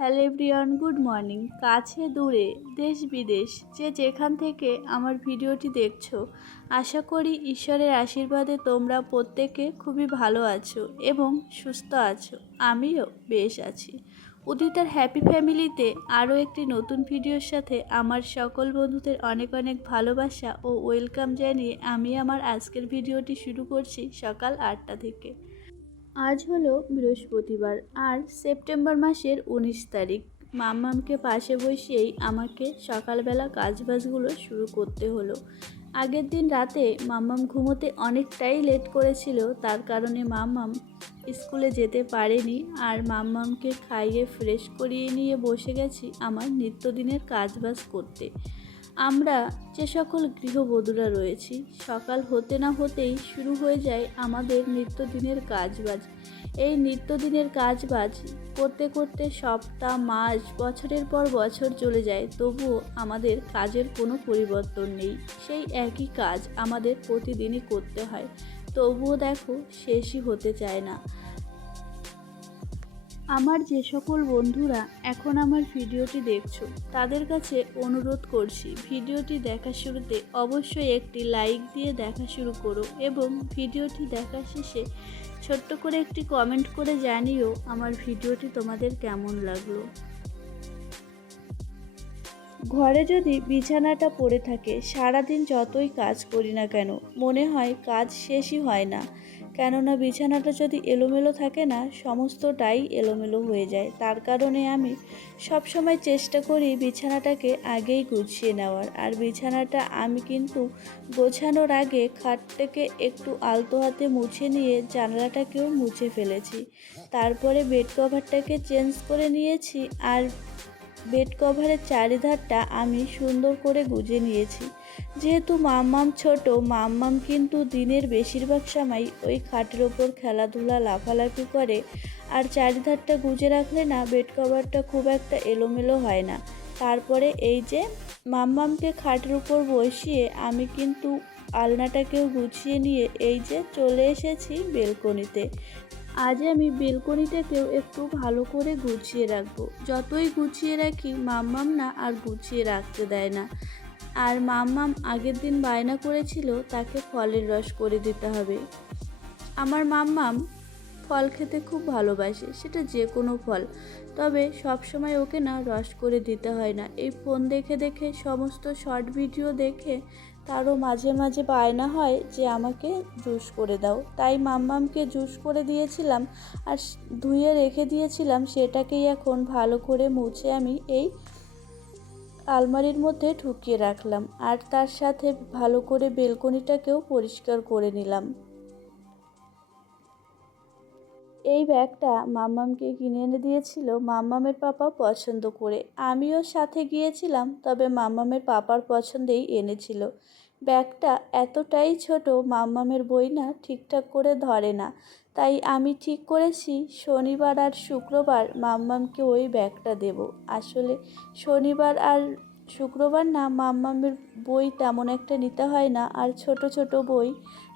Hello everyone, good morning. কাছে, দূরে, দেশ বিদেশ, যে যেখান থেকে আমার ভিডিওটি দেখছ, আশা করি ঈশ্বরের আশীর্বাদে তোমরা প্রত্যেকে খুবই ভালো আছো এবং সুস্থ আছো। আমিও বেশ আছি। উদিতার হ্যাপি ফ্যামিলিতে আরও একটি নতুন ভিডিওর সাথে আমার সকল বন্ধুদের অনেক অনেক ভালোবাসা ও ওয়েলকাম জানিয়ে আমি আমার আজকের ভিডিওটি শুরু করছি সকাল আটটা থেকে। আজ হলো বৃহস্পতিবার আর সেপ্টেম্বর মাসের উনিশ তারিখ। মাম্মামকে পাশে বসিয়েই আমাকে সকালবেলা কাজবাজগুলো শুরু করতে হলো। আগের দিন রাতে মাম্মাম ঘুমোতে অনেকটাই লেট করেছিল, তার কারণে মাম্মাম স্কুলে যেতে পারেনি আর মাম্মামকে খাইয়ে ফ্রেশ করিয়ে নিয়ে বসে গেছি আমার নিত্যদিনের কাজবাজ করতে। আমরা যে সকল গৃহবধূরা রয়েছি, সকাল হতে না হতেই শুরু হয়ে যায় আমাদের নিত্যদিনের কাজবাজ। এই নিত্যদিনের কাজবাজ করতে করতে সপ্তাহ, মাস, বছরের পর বছর চলে যায়, তবুও আমাদের কাজের কোনো পরিবর্তন নেই। সেই একই কাজ আমাদের প্রতিদিনই করতে হয়। তবুও দেখো, শেষই হতে চায় না। আমার যে সকল বন্ধুরা এখন আমার ভিডিওটি দেখছ, তাদের কাছে অনুরোধ করছি, ভিডিওটি দেখা শুরুতে অবশ্যই একটি লাইক দিয়ে দেখা শুরু করো এবং ভিডিওটি দেখা শেষে ছোট্ট করে একটি কমেন্ট করে জানিও আমার ভিডিওটি তোমাদের কেমন লাগল। ঘরে যদি বিছানাটা পড়ে থাকে, সারাদিন যতই কাজ করি না কেন, মনে হয় কাজ শেষই হয় না। কেননা বিছানাটা যদি এলোমেলো থাকে না, সমস্তটাই এলোমেলো হয়ে যায়। তার কারণে আমি সব সময় চেষ্টা করি বিছানাটাকে আগেই গুছিয়ে নেওয়ার। আর বিছানাটা আমি কিন্তু গোছানোর আগে খাটটাকে একটু আলতো হাতে মুছে নিয়ে জানালাটাকেও মুছে ফেলেছি। তারপরে বেড কভারটাকে চেঞ্জ করে নিয়েছি আর বেড কভারের চারিধারটা আমি সুন্দর করে গুজে নিয়েছি। যেহেতু মাম্মাম ছোট, মাম্মাম কিন্তু দিনের বেশিরভাগ সময় ওই খাটের ওপর খেলাধুলা, লাফালাফি করে আর চারিধারটা গুজে রাখলে না বেড কভারটা খুব একটা এলোমেলো হয় না। তারপরে এই যে মাম্মামকে খাটের উপর বসিয়ে আমি কিন্তু আলনাটাকেও গুছিয়ে নিয়ে এই যে চলে এসেছি বেলকনিতে। আজ আমি বেলকনিটাকেও একটু ভালো করে গুছিয়ে রাখব। যতই গুছিয়ে রাখি, মাম্মাম না আর গুছিয়ে রাখতে দেয় না। আর মাম্মাম আগের দিন বায়না করেছিল, তাকে ফলের রস করে দিতে হবে। আমার মাম্মাম ফল খেতে খুব ভালোবাসে, সেটা যে কোনো ফল। তবে সব সময় ওকে না রস করে দিতে হয় না। এই ফোন দেখে দেখে, সমস্ত শর্ট ভিডিও দেখে তারও মাঝে মাঝে বায়না হয় যে আমাকে জুস করে দাও। তাই মাম্মামকে জুস করে দিয়েছিলাম আর ধুয়ে রেখে দিয়েছিলাম, সেটাকেই এখন ভালো করে মুছে আমি এই আলমারির মধ্যে ঢুকিয়ে রাখলাম আর তার সাথে ভালো করে বেলকনিটাকেও পরিষ্কার করে নিলাম। এই ব্যাগটা মাম্মামকে কিনে এনে দিয়েছিল মাম্মামের পাপা পছন্দ করে। আমিও সাথে গিয়েছিলাম, তবে মাম্মামের পাপার পছন্দেই এনেছিল। ব্যাগটা এতটাই ছোট, মাম্মামের বই না ঠিকঠাক করে ধরে না। তাই আমি ঠিক করেছি, শনিবার আর শুক্রবার মাম্মামকে ওই ব্যাগটা দেব। আসলে শনিবার আর শুক্রবার না মাম্মামের বই তেমন একটা নিতে হয় না, আর ছোট ছোট বই।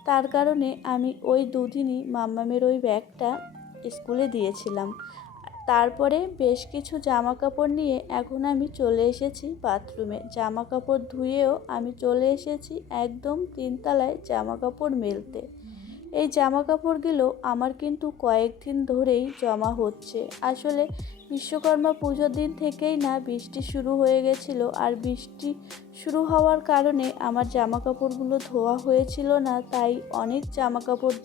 তার কারণে আমি ওই দুদিনই মাম্মামের ওই ব্যাগটা স্কুলে দিয়েছিলাম। তারপরে বেশ কিছু জামা কাপড় নিয়ে এখন আমি চলে এসেছি বাথরুমে। জামা কাপড় ধুয়েও আমি চলে এসেছি একদম তিনতলায় জামা কাপড় মেলতে। এই জামা কাপড়গুলো আমার কিন্তু কয়েকদিন ধরেই জমা হচ্ছে। আসলে বিশ্বকর্মা পুজোর দিন থেকেই না বৃষ্টি শুরু হয়ে গেছিল আর বৃষ্টি শুরু হওয়ার কারণে আমার জামা কাপড়গুলো ধোয়া হয়েছিল না, তাই অনেক জামা কাপড়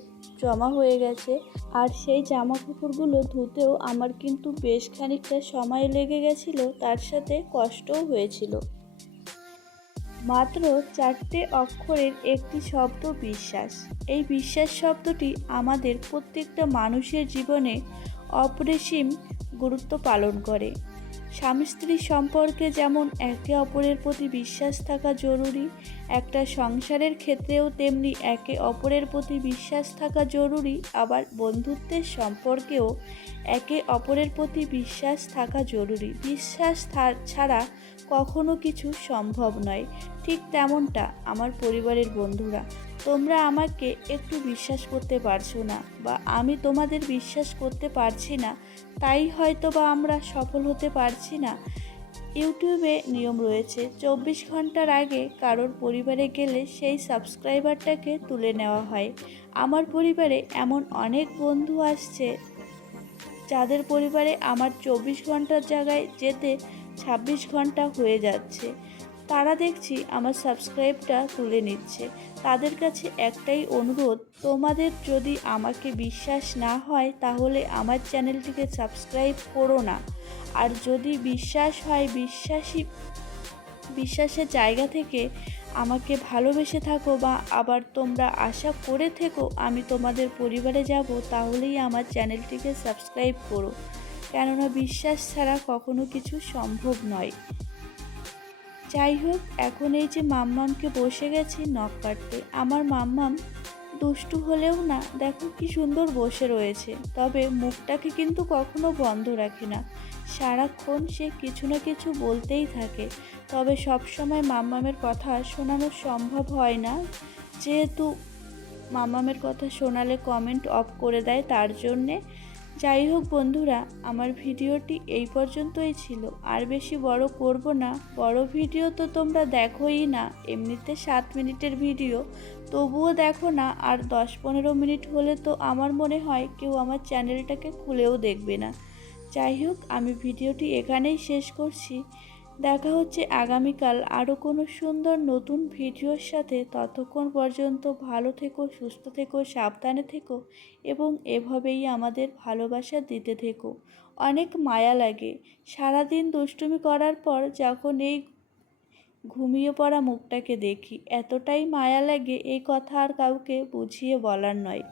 জমা হয়ে গেছে। আর সেই জামা কাপড়গুলো ধুতেও আমার কিন্তু বেশ খানিকটা সময় লেগে গেছিল, তার সাথে কষ্টও হয়েছিল। মাত্র চারটে অক্ষরের একটি শব্দ বিশ্বাস। এই বিশ্বাস শব্দটি আমাদের প্রত্যেকটা মানুষের জীবনে অপরিসীম গুরুত্ব পালন করে। স্বামী স্ত্রীর সম্পর্কে যেমন একে অপরের প্রতি বিশ্বাস থাকা জরুরি, একটা সংসারের ক্ষেত্রেও তেমনি একে অপরের প্রতি বিশ্বাস থাকা জরুরি, আবার বন্ধুত্বের সম্পর্কেও একে অপরের প্রতি বিশ্বাস থাকা জরুরি। বিশ্বাস ছাড়া কখনো কিছু সম্ভব নয়। ঠিক তেমনটা আমার পরিবারের বন্ধুরা। তোমরা আমাকে একটু বিশ্বাস করতে পারছ না বা আমি তোমাদের বিশ্বাস করতে পারছি না, তাই হয়তো বা আমরা সফল হতে পারছি না। ইউটিউবে নিয়ম রয়েছে, চব্বিশ ঘণ্টার আগে কারোর পরিবারে গেলে সেই সাবস্ক্রাইবারটাকে তুলে নেওয়া হয়। আমার পরিবারে এমন অনেক বন্ধু আসছে, যাদের পরিবারে আমার চব্বিশ ঘণ্টার জায়গায় যেতে ছাব্বিশ ঘণ্টা হয়ে যাচ্ছে। তারা দেখছি আমার সাবস্ক্রাইবটা তুলে নিচ্ছে। তাদের কাছে একটাই অনুরোধ, তোমাদের যদি আমাকে বিশ্বাস না হয় তাহলে আমার চ্যানেলটিকে সাবস্ক্রাইব করো না। আর যদি বিশ্বাস হয় বিশ্বাসী, বিশ্বাসের জায়গা থেকে আমাকে ভালোবেসে থাকো বা আবার তোমরা আশা করে থেকো আমি তোমাদের পরিবারে যাব, তাহলেই আমার চ্যানেলটিকে সাবস্ক্রাইব করো। কেননা বিশ্বাস ছাড়া কখনো কিছু সম্ভব নয়। যাই হোক এখন এই যে মাম্মামকে বসে গেছি নখ কাটতে। আমার মাম্মাম দুষ্টু হলেও না, দেখো কি সুন্দর বসে রয়েছে। তবে মুখটাকে কিন্তু কখনো বন্ধ রাখে না। সারাক্ষণ সে কিছু না কিছু বলতেই থাকে। তবে সব সময় মাম্মামের কথা শোনানো সম্ভব হয় না। যেহেতু মাম্মামের কথা শোনালে কমেন্ট অফ করে দেয়, তার জন্যে যাই হোক বন্ধুরা, আমার ভিডিওটি এই পর্যন্তই ছিল। আর বেশি বড় করব না, বড় ভিডিও তো তোমরা দেখোই না, এমনিতে সাত মিনিটের ভিডিও। তবুও দেখো না, আর দশ পনেরো মিনিট হলে তো আমার মনে হয় কেউ আমার চ্যানেলটাকে খুলেও দেখবে না। যাই হোক, আমি ভিডিওটি এখানেই শেষ করছি। দেখা হচ্ছে আগামীকাল আরও কোনো সুন্দর নতুন ভিডিওর সাথে। ততক্ষণ পর্যন্ত ভালো থেকো, সুস্থ থেকো, সাবধানে থেকো এবং এভাবেই আমাদের ভালোবাসা দিতে থেকো। অনেক মায়া লাগে। সারাদিন দুষ্টুমি করার পর যখন এই ঘুমিয়ে পড়া মুখটাকে দেখি, এতটাই মায়া লাগে এই কথা আর কাউকে বুঝিয়ে বলার নয়।